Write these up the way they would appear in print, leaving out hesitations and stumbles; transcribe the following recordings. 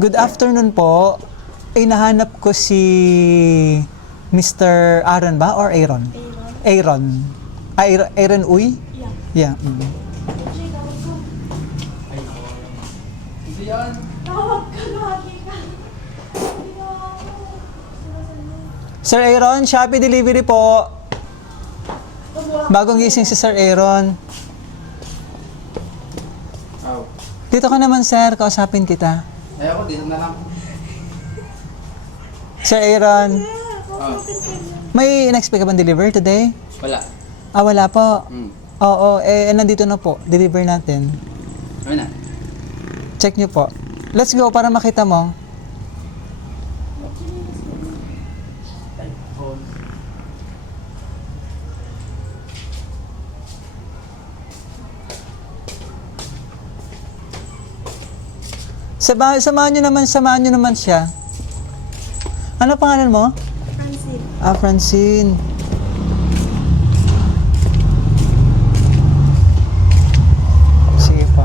Good afternoon po. Ay, nahanap ko si Mr. Aaron ba or Aaron? Aaron. Aaron Uy? Yeah. Sir Aaron, Shopee delivery po. Bagong gising si Sir Aaron. Dito ka naman, sir. Kausapin kita. Ako, dito na lang. Sir Aaron, may in-expect ka bang deliver today? Wala. Wala po. Oo, nandito na po. Deliver natin. Ano na? Check nyo po. Let's go para makita mo. Samahan nyo naman siya. Ano pangalan mo? Francine. Francine. Sige po.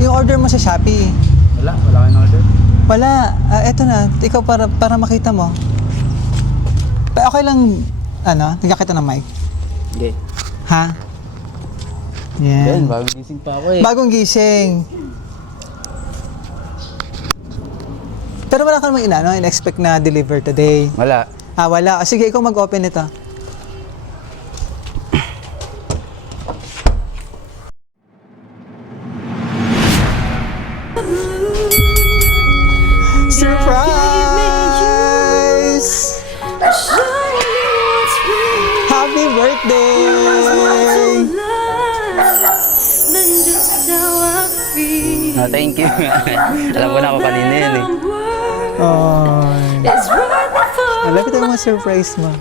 Yung order mo sa Shopee. Wala kayong order. Wala. Eto na. Ikaw para makita mo. Okay lang, tingnan kita ng mic. Okay. Ha? Yan. Bagong gising pa ako eh. Bagong gising. Pero wala ka namang in-expect na deliver today. Wala. Wala. Sige, ikaw mag-open nito. Surprise! Happy birthday! Thank you. Alam ko na ako kanina yun eh. Oh. Malapit ang mga surprise mo.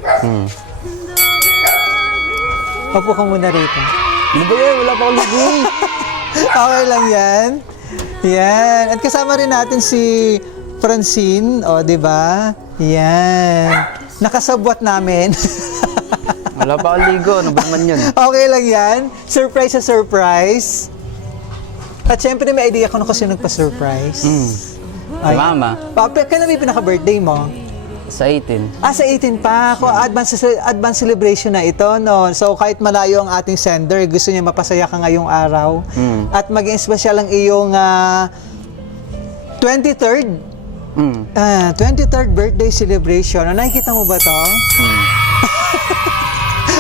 Opo ka muna rito. Ano ba yan? Wala pa akong ligo. Okay lang yan. Yan. At kasama rin natin si Francine. Di ba? Yan. Nakasabwat namin. Wala pa akong ligo. Ano ba naman yun? Okay lang yan. Surprise sa surprise. At syempre may idea ko na kasi nagpa-surprise. Si Mama. Kailan may pinaka-birthday mo? Sa 18. Sa 18 pa. Ako, advance celebration na ito, no? So, kahit malayo ang ating sender, gusto niya mapasaya ka ngayong araw. At maging special ang iyong 23rd 23rd birthday celebration. Nakikita mo ba to?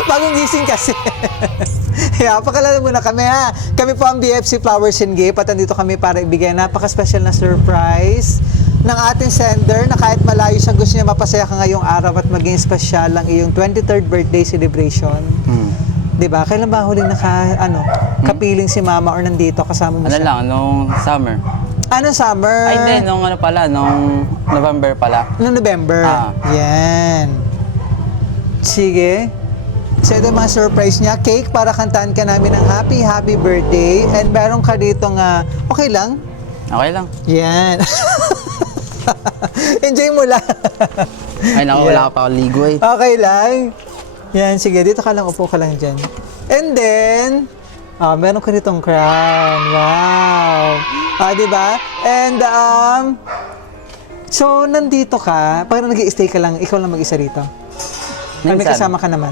Bagong gising kasi. Pakalala muna kami ha. Kami po ang BFC Flowers and Gift at andito kami para ibigay napaka-special na surprise ng ating sender na kahit malayo siya gusto niya mapasaya ka ngayong araw at maging special ang iyong 23rd birthday celebration. Diba? Kailan ba huling kapiling si Mama or nandito kasama mo siya? Lang, nung summer. Summer? Ay, hindi. Nung nung November pala. Noong November? Yan. Sige. So ito mga surprise niya. Cake para kantaan ka namin ng happy birthday. And meron ka dito okay lang? Okay lang. Yan. Enjoy mo lang. Ay, naku, wala ka pa akong ligo eh. Okay lang. Yan, sige. Dito ka lang. Upo ka lang dyan. And then, meron ka ditong crown. Wow. Diba? And, so, nandito ka. Pag nag-i-stay ka lang, ikaw lang mag-isa rito. May kasama ka naman.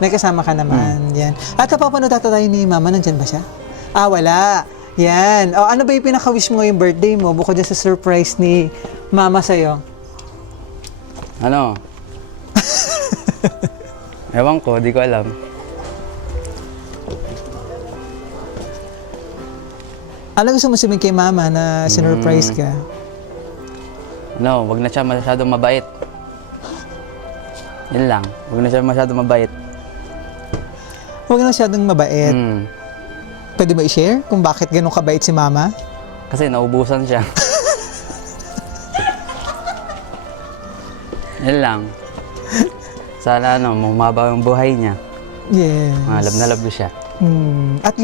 May kasama ka naman. Yan. At napapanood tayo ni Mama. Nandyan ba siya? Wala. Yan. Ano ba yung pinaka-wish mo ngayong birthday mo? Bukod dyan sa surprise ni Mama sa'yo. Ano? Ewan ko, di ko alam. Ano gusto mo sabihin kay Mama na sinurprise ka? Wag na siya masyadong mabait. Yun lang. Wag na siya masyadong mabait. Huwag na masyadong mabait. Pwede mo i-share kung bakit ganun kabait si Mama? Kasi naubusan siya. Yun lang. Sana mumaba yung buhay niya. Yes. Love na love ko siya. At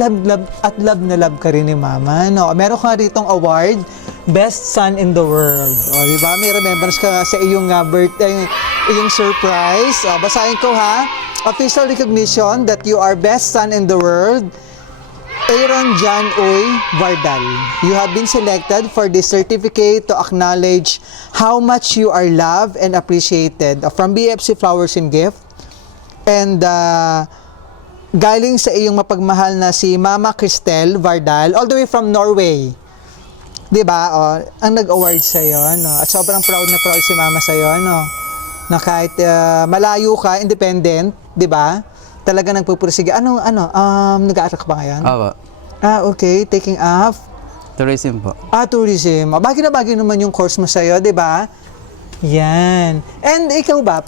love na love ka rin ni Mama. No? Meron ka ritong award, Best Son in the World. Di ba? May remembrance ka sa iyong birthday, iyong surprise. Basahin ko ha. Official recognition that you are best son in the world, Aaron John Uy Vardal. You have been selected for this certificate to acknowledge how much you are loved and appreciated from BFC Flowers and Gift. And galing sa iyong mapagmahal na si Mama Cristel Vardal, all the way from Norway. 'Di ba? Ang nag-award sa iyo, no? At sobrang proud na proud si Mama sa iyo, no? Na kahit malayo ka, independent, 'di ba? Talaga nagpupursige. Nag-aaral ka ba ngayon? Opo. Okay. Taking off? Tourism po. Tourism. Bagay na bagay naman yung course mo sa'yo, di ba? Yan. And ikaw ba,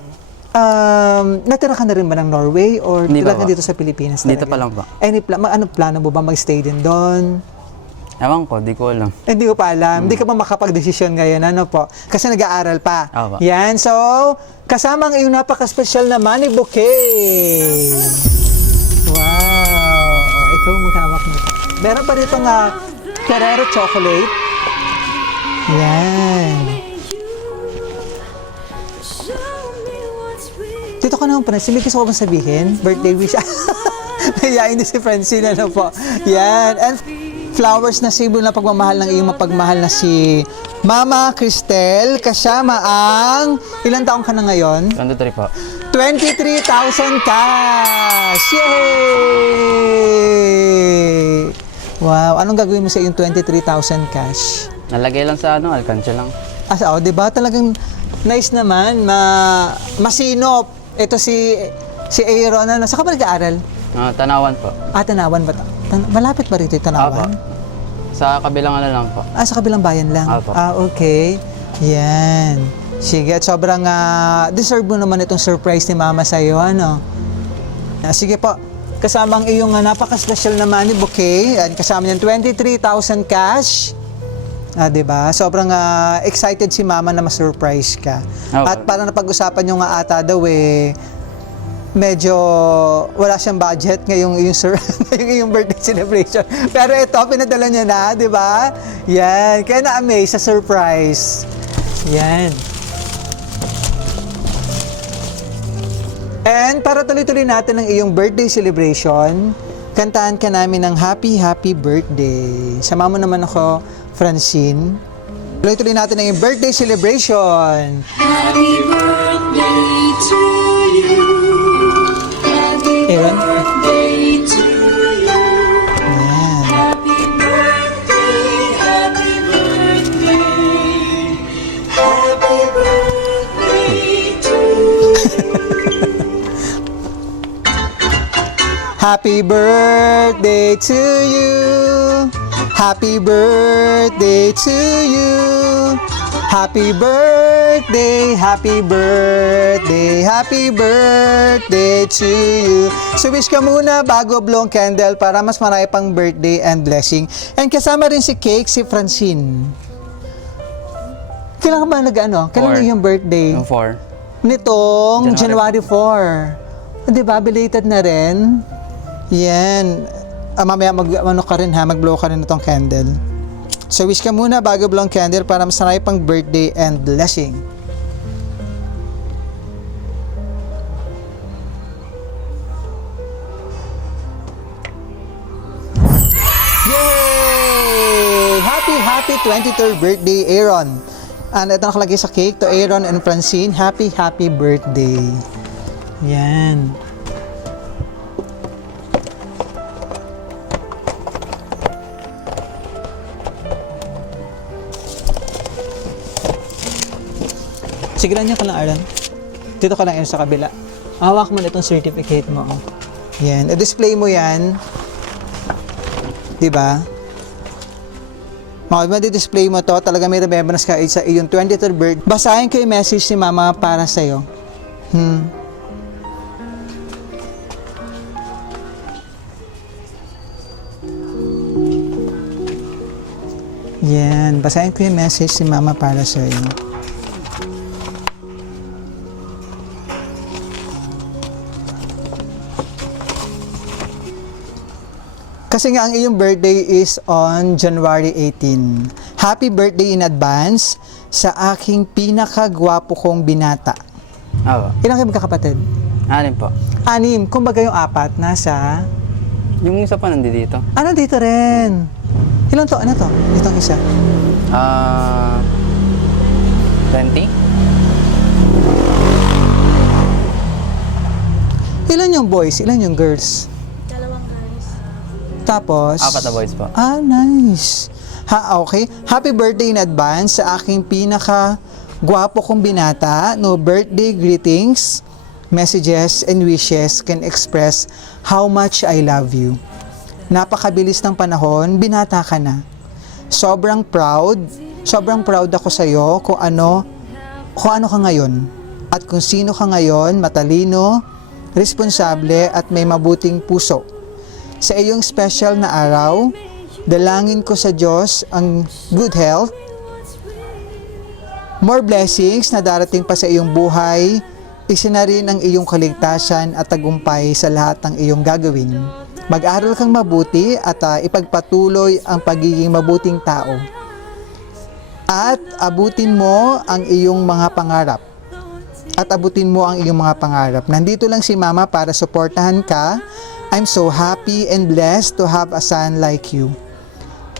natira ka na rin ba ng Norway or Hindi pa talaga po. dito sa Pilipinas Dito talaga? pa lang po. Ano plano mo ba mag-stay din doon? Ewan ko, di ko alam. Hindi ko pa alam. Hindi ka pa makapag-desisyon ngayon. Ano po? Kasi nag-aaral pa. Opo. Yan. So, kasama ang iyong napaka-special na money bouquet. Wow. Ikaw magkawak mo. Meron pa rito nga Ferrero chocolate. Yan. Dito ka naman pa na. May gusto ko bang sabihin? Birthday wish. Mayayain din si Francine. Ano po? Yan. And flowers na symbol na pagmamahal ng iyong mapagmahal na si Mama Cristel, kasama ang, ilang taong ka na ngayon? 23 po. 23,000 cash! Yay! Wow, anong gagawin mo sa iyong 23,000 cash? Nalagay lang sa alkansya lang. Di ba? Talagang nice naman, masinop. Ito si Aaron, saan ka ba nag-aaral? Tanawan po. Tanawan ba? Malapit ba rito yung Tanawan? Opo. Sa kabilang lang po. Sa kabilang bayan lang? Opo. Okay. Yan. Sige, at sobrang deserve mo naman itong surprise ni Mama sa'yo, ano? Sige po, kasama ang iyong napaka-special na money bouquet, at kasama niyan 23,000 cash. Diba? Sobrang excited si Mama na ma-surprise ka. Okay. At para napag-usapan nyo nga ata daw medyo wala siyang budget ngayong yung birthday celebration. Pero ito, pinadala niya na, di ba? Yan. Kaya na-amaze sa surprise. Yan. And para tuloy-tuloy natin ang iyong birthday celebration, kantahan ka namin ng Happy Happy Birthday. Sama mo naman ako, Francine. Tuloy-tuloy natin ang iyong birthday celebration. Happy birthday to you. Happy Aaron? birthday to you. Yan. Happy birthday, happy birthday. Happy birthday to you. Happy birthday to you. Happy birthday to you. Happy birthday, happy birthday, happy birthday to you. So wish ka muna bago blow ang candle para mas marami pang birthday and blessing. And kasama rin si Cake, si Francine. Kailan ka ba Kailan 4. yung birthday? Yung 4. Nitong January January 4. Di ba? Belated na rin. Yan. Mamaya mag-blow ka rin itong candle. So wish ka muna bago blow ang candle para mas marami pang birthday and blessing. Yay! Happy 23rd birthday, Aaron. And ito nakalagay sa cake to Aaron and Francine. Happy birthday. Yan. Sigilan niyo ka lang, Aaron. Dito ka lang sa kabila. Hawak mo na itong certificate mo. Yan. I-display mo yan. Diba? Madi-display mo to. Talaga may remembrance ka sa iyong 23rd birthday. Basahin ko yung message ni Mama para sa'yo. Yan. Basahin ko yung message ni Mama para sa'yo. Kasi nga ang iyong birthday is on January 18. Happy birthday in advance sa aking pinakagwapo kong binata. Oo. Ilan kayo magkakapatid? Alin po? 6. Kumbaga yung 4 nasa... Yung isa pa nandito. Ano dito rin? Ilan to? Ano to? Itong isa. 20? Ilan yung boys? Ilan yung girls? Dalawang guys. Tapos... 4 na boys po. Ah, nice. Okay. Happy birthday in advance sa aking pinaka gwapo kong binata. No birthday greetings, messages, and wishes can express how much I love you. Napakabilis ng panahon, binata ka na. Sobrang proud ako sa iyo kung ano ka ngayon. At kung sino ka ngayon, matalino, responsable at may mabuting puso. Sa iyong special na araw, dalangin ko sa Diyos ang good health, more blessings na darating pa sa iyong buhay, isa na rin ang iyong kaligtasan at tagumpay sa lahat ng iyong gagawin. Mag-aral kang mabuti at ipagpatuloy ang pagiging mabuting tao. At abutin mo ang iyong mga pangarap. Nandito lang si Mama para suportahan ka. I'm so happy and blessed to have a son like you.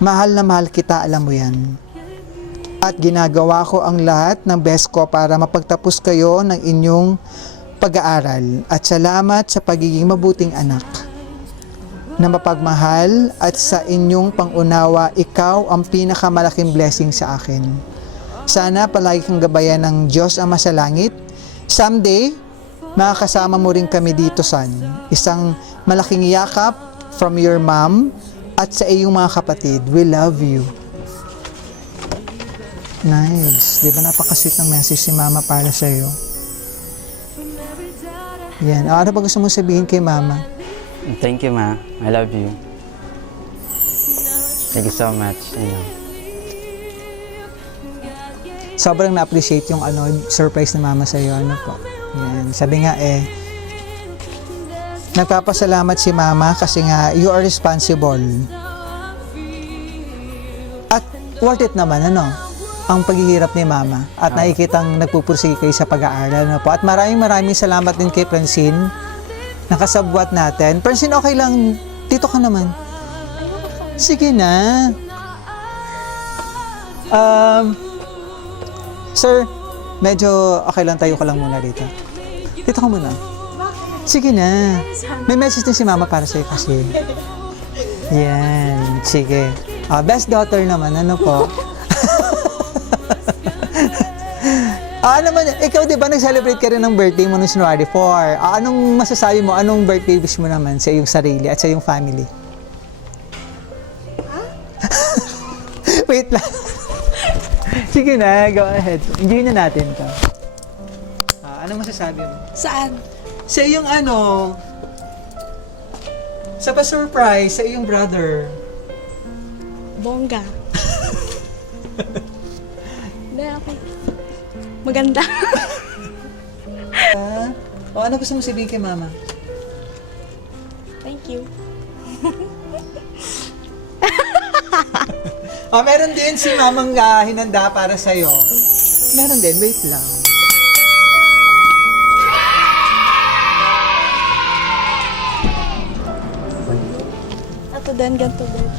Mahal na mahal kita, alam mo yan. At ginagawa ko ang lahat ng best ko para mapagtapos kayo ng inyong pag-aaral. At salamat sa pagiging mabuting anak. Na mapagmahal at sa inyong pangunawa, ikaw ang pinakamalaking blessing sa akin. Sana palagi kang gabayan ng Diyos Ama sa langit. Someday, makakasama mo rin kami dito, son. Isang malaking yakap from your mom at sa iyong mga kapatid. We love you. Nice. Di ba napaka-sweet ng message si Mama para sa iyo? Yan. Ano ba gusto mong sabihin kay Mama? Thank you, Ma. I love you. Thank you so much. Sobrang na-appreciate yung surprise ni Mama sa iyo. Ano po? Yan. Sabi nga nagpapasalamat si Mama kasi nga you are responsible. At worth it naman, ang paghihirap ni Mama. At nakikitang nagpupursige kayo sa pag-aaral. Po. At maraming salamat din kay Francine. Nakasabwat natin. Francine, okay lang. Dito ka naman. Sige na. Sir, medyo okay lang, tayo ka lang muna dito. Dito ka muna. Sige na. May message din si Mama para sa'yo kasi. Yan. Sige. Best daughter naman. Ano po? Ikaw di ba nag-celebrate ka rin ng birthday mo noong January 4? Anong masasabi mo? Anong birthday wish mo naman sa iyong sarili at sa iyong family? Wait lang. Sige na, go ahead. Enjoy na natin to. Anong masasabi mo? Saan? Sa iyong sa pa-surprise, sa iyong brother. Bongga. Hindi, okay. Maganda. Ano gusto mo sabihin kay Mama? Thank you. Meron din si Mamang hinanda para sa'yo. Meron din, wait lang. Ato din, ganito din.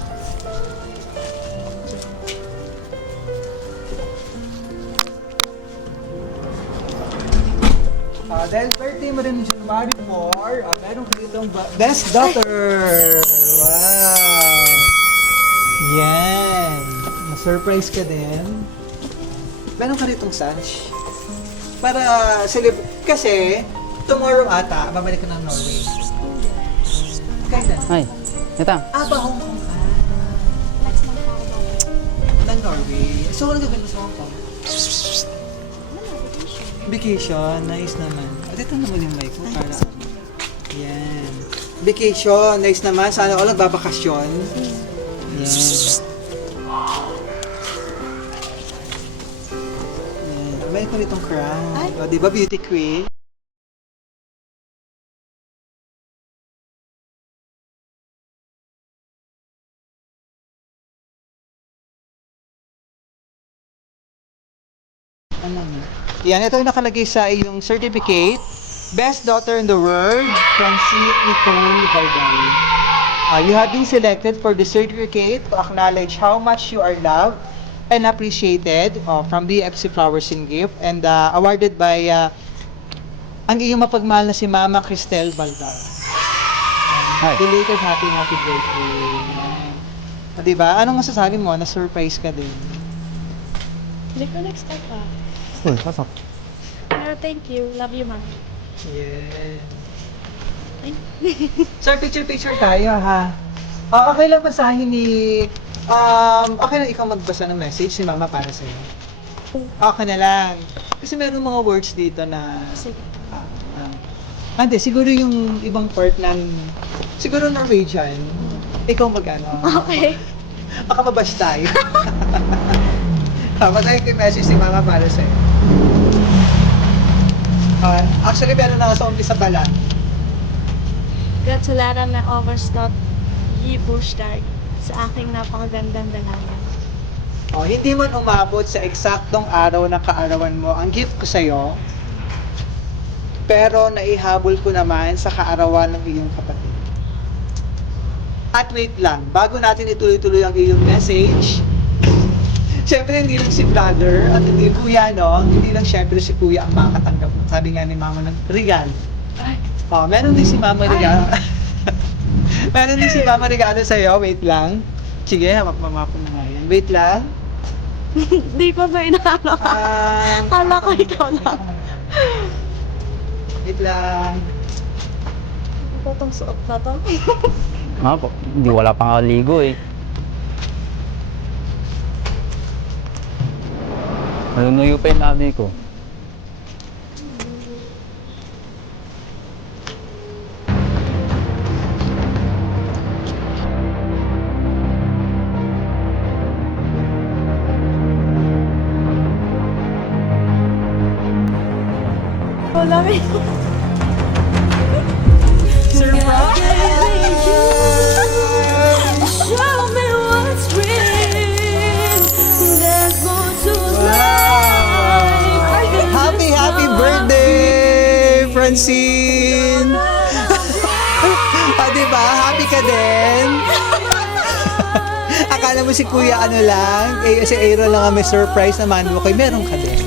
Dahil birthday mo rin January 4, meron ka ditong best daughter. Wow! Yan. Na-surprise ka din. Meron ka ditong Sanch. Para kasi tomorrow ata, babalik ka ng Norway. Kailan? Ay, ito. Hong Kong ka. Next month pa ako babalik. Ng Norway. So, ano gagawin mo sa Hong Kong? Vacation, nice naman. Dito naman yung mic ko para yan. Vacation, nice naman. Sana all nagbabakasyon. Yan. Yan. May ko nitong crown. O, di ba beauty queen? Ano mo? Yan, ito yung nakalagay sa iyong certificate. Best Daughter in the World, Francine Nicole Bardal. You have been selected for the certificate to acknowledge how much you are loved and appreciated from BFC Flowers and Gift and awarded by ang iyong mapagmahal na si Mama Cristel Baldar. Hi. Belated happy birthday. Diba? Anong masasabi mo? Na-surprise ka din. Hindi ko na-expect pa. Uy, pasok. Pero thank you. Love you, ma'am. Yeah. Sir, picture tayo ha. Okay lang basahin ni... okay lang ikaw magbasa ng message si Mama para sa'yo. Okay na lang. Kasi meron mga words dito na... Sige. Hindi, siguro yung ibang part ng... Siguro Norwegian. Ikaw mag-ano. Okay. Baka mabash tayo. Basahin ko yung message si Mama para sa'yo. Actually, meron na sa umpisa pa lang. Gratularan na overstop Bushdag sa aking napakagandang dalaga. Hindi man umabot sa eksaktong araw ng kaarawan mo ang gift ko sa'yo, pero naihabol ko naman sa kaarawan ng iyong kapatid. At wait lang, bago natin ituloy-tuloy ang iyong message, syempre hindi lang si brother at hindi kuya, no? Hindi lang syempre si kuya ang makakatanggap. Sabi nga ni Mama ng regalo. Meron din si Mama regalo. Meron din si Mama regalo sa'yo. Wait lang. Sige, mama ko na nga yan. Wait lang. Hindi ko ba inaano ka? Kala ko ikaw lang. Wait lang. Ito tong suot na to. Nga po, hindi wala pang kaligo eh. Nanunuyo pa yung labi ko. Wala eh. Show me what's real. There's more to life. Happy birthday, Francine! Diba? Happy ka din? Akala mo si Kuya ano lang, si Aaron lang ang may surprise naman mo kay meron ka din.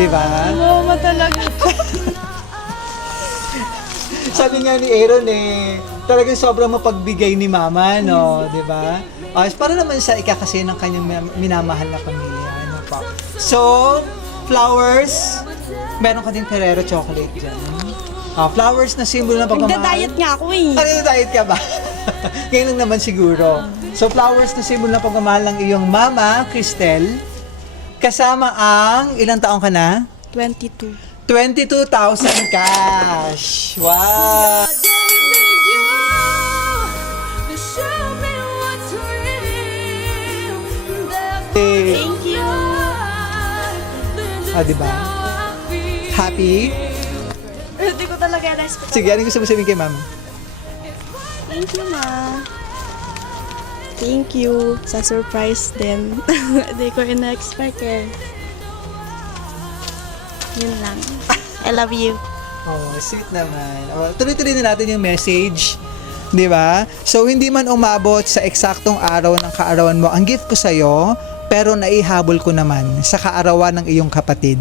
Diba? Mama talaga. Sabi nga ni Aaron talagang sobrang mapagbigay ni Mama, no? Diba? Para naman sa ikakasaya ng kanyang minamahal na pamilya. Ano pa? So, flowers, meron ka din Ferrero chocolate dyan. Flowers na simbolo ng pagmamahal. Nagda-diet nga ako eh. Nagda-diet ka ba? Ngayon lang naman siguro. So, flowers na simbolo ng pagmamahal ng iyong Mama, Cristel, kasama ang, ilang taong ka na? 22. 22,000 cash! Wow! Thank you. Diba? Happy? Hindi ko talaga na-expect. Sige, ano gusto mo sabihin kay Mama? Thank you, ma. Thank you sa surprise din. Hindi ko ina-expect eh. Yun lang. I love you. Sweet naman. Tuloy-tuloy na natin yung message. Di ba? So, hindi man umabot sa eksaktong araw ng kaarawan mo ang gift ko sa'yo, pero naihabol ko naman sa kaarawan ng iyong kapatid.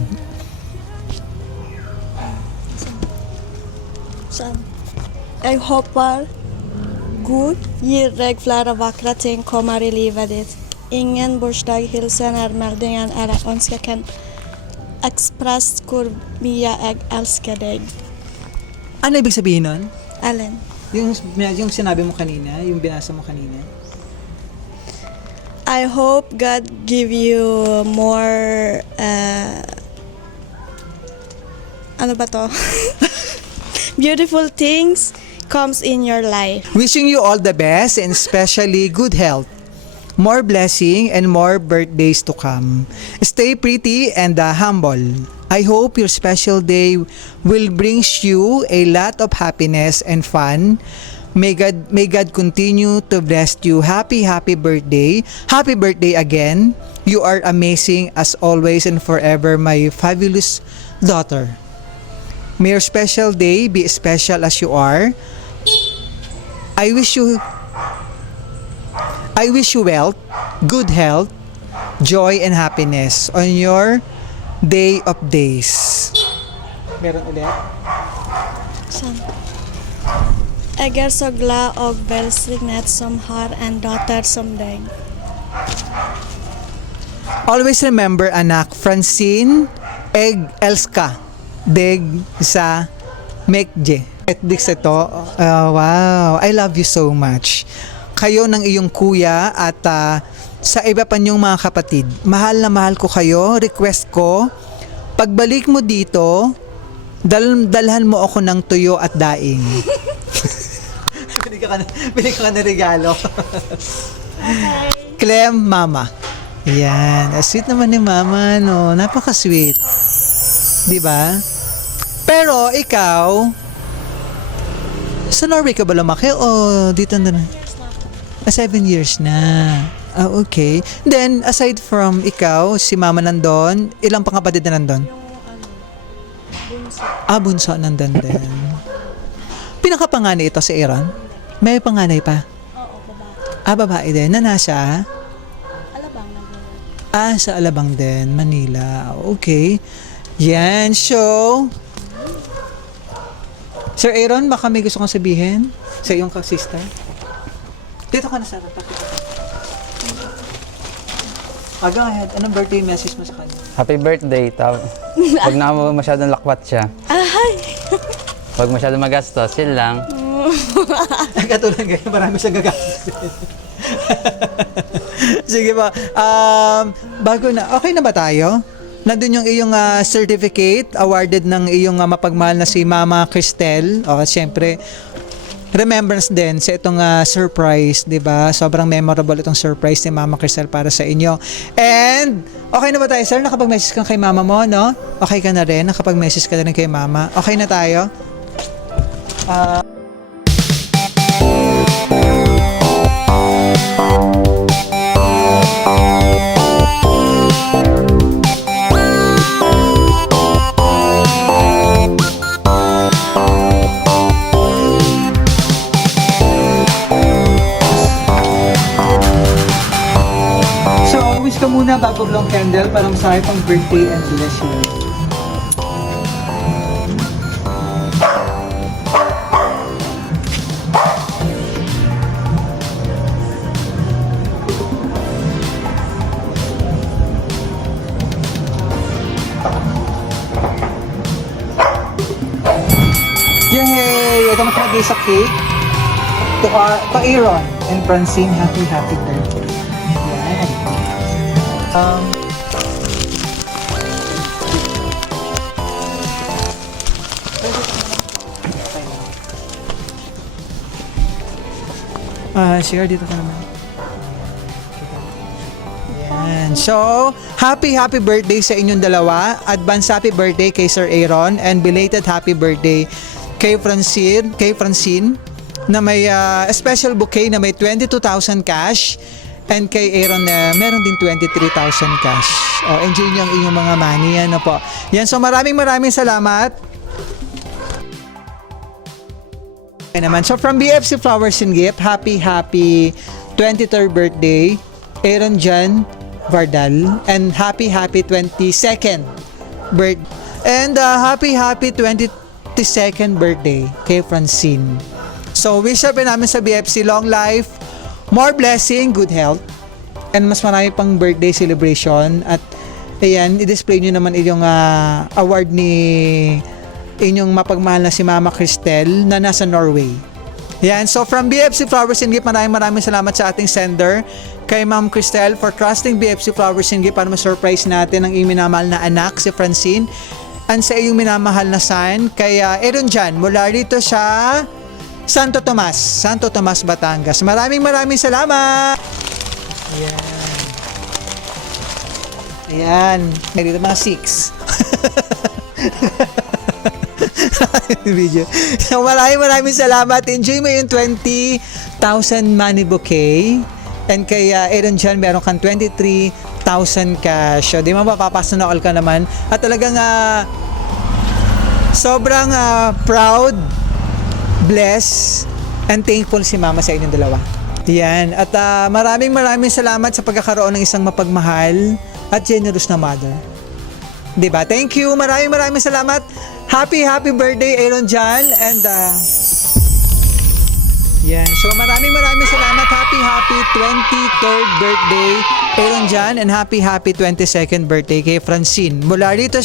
Jag hoppar god girreg flera vackra ting kommer i livet ditt. Ingen bursdagshilsen är meldingen är att önska kan express via jag älskar dig. Ano ibig sabihin nun? Allen. Yung sinabi mo kanina, yung binasa mo kanina. I hope God give you more ano ba to? Beautiful things comes in your life. Wishing you all the best and especially good health. More blessing and more birthdays to come. Stay pretty and humble. I hope your special day will bring you a lot of happiness and fun. May God continue to bless you. Happy birthday. Happy birthday again. You are amazing as always and forever, my fabulous daughter. May your special day be special as you are. I wish you wealth, good health, joy, and happiness on your day of days. Meron ulit? Sen. Jag är så glad och välsignad som har en dotter som dig. Always remember, anak, Francine, Egg, Elska, Deg, sa, Mekje. Etdiks ito, wow, I love you so much. Kayo ng iyong kuya at sa iba pa niyong mga kapatid, mahal na mahal ko kayo. Request ko, pagbalik mo dito, dalhan mo ako ng tuyo at daing. Bili ka na regalo. Clem, mama. Yan. Sweet naman ni mama, no? Napaka-sweet. Di ba? Pero, ikaw, sa Norway ka ba lumaki o dito na? 7 years na. Okay. Then, aside from ikaw, si mama nandun, ilang pang kapatid na nandun? Bunso nandun din. Pinakapanganay ito si Aaron? May panganay pa? Oo, babae. Babae din. Na nasa? Alabang na. Sa Alabang din, Manila. Okay. Yan. So, Sir Aaron, baka may gusto kong sabihin sa iyong sister? Dito ka na sa akin. Go ahead. Anong birthday message mo sa kanya? Happy birthday. Pag na masyadong lakwat siya. Pag masyadong magastos, chill lang. Katulad kayo, marami siyang gagastos. Sige pa. Bago na, okay na ba tayo? Nandun yung iyong certificate awarded ng iyong mapagmahal na si Mama Cristel. Siyempre, remembrance din sa itong surprise, di ba? Sobrang memorable itong surprise ni Mama Cristel para sa inyo. And, okay na ba tayo, sir? Nakapag-message ka kay mama mo, no? Okay ka na rin? Nakapag-message ka na rin kay mama? Okay na tayo? Wish ka muna bago long candle para masahe pang birthday and bless you. Yay! Ito makalagay sa cake. To Aaron and Francine, happy birthday. Yan. Share dito ka naman. Yan. So, happy birthday sa inyong dalawa. Advance happy birthday kay Sir Aaron and belated happy birthday kay Francine na may special bouquet na may 22,000 cash. And kay Aaron, meron din 23,000 cash. Enjoy niyo ang inyong mga money. Ano po. Yan, so maraming salamat. Okay naman. So from BFC Flowers and Gift, happy 23rd birthday, Aaron Jan Vardal. And happy 22nd birthday. And happy 22nd birthday kay Francine. So wish namin sa BFC long life, more blessing, good health, and mas marami pang birthday celebration. At ayan, i-display nyo naman inyong award ni inyong mapagmahal na si Mama Cristel na nasa Norway. Yan, so from BFC Flowers and Gift, maraming salamat sa ating sender kay Ma'am Cristel for trusting BFC Flowers and Gift para ma-surprise natin ang iyong minamahal na anak, si Francine, and sa iyong minamahal na son, kay Aaron Jan, mula rito sa Santo Tomas, Batangas. Maraming salamat! Ayan. May dito mga 6. Video. So, maraming salamat. Enjoy mo yung 20,000 money bouquet. And kay Aaron Jan, meron kang 23,000 cash. So, di mapapapasa na all ka naman. At talagang sobrang proud, blessed, and thankful si Mama sa inyong dalawa. Yan. At maraming salamat sa pagkakaroon ng isang mapagmahal at generous na mother. Diba? Thank you. Maraming salamat. Happy birthday, Aaron John. And yan. So maraming salamat. Happy 23rd birthday, Aaron John. And happy 22nd birthday kay Francine. Mula rito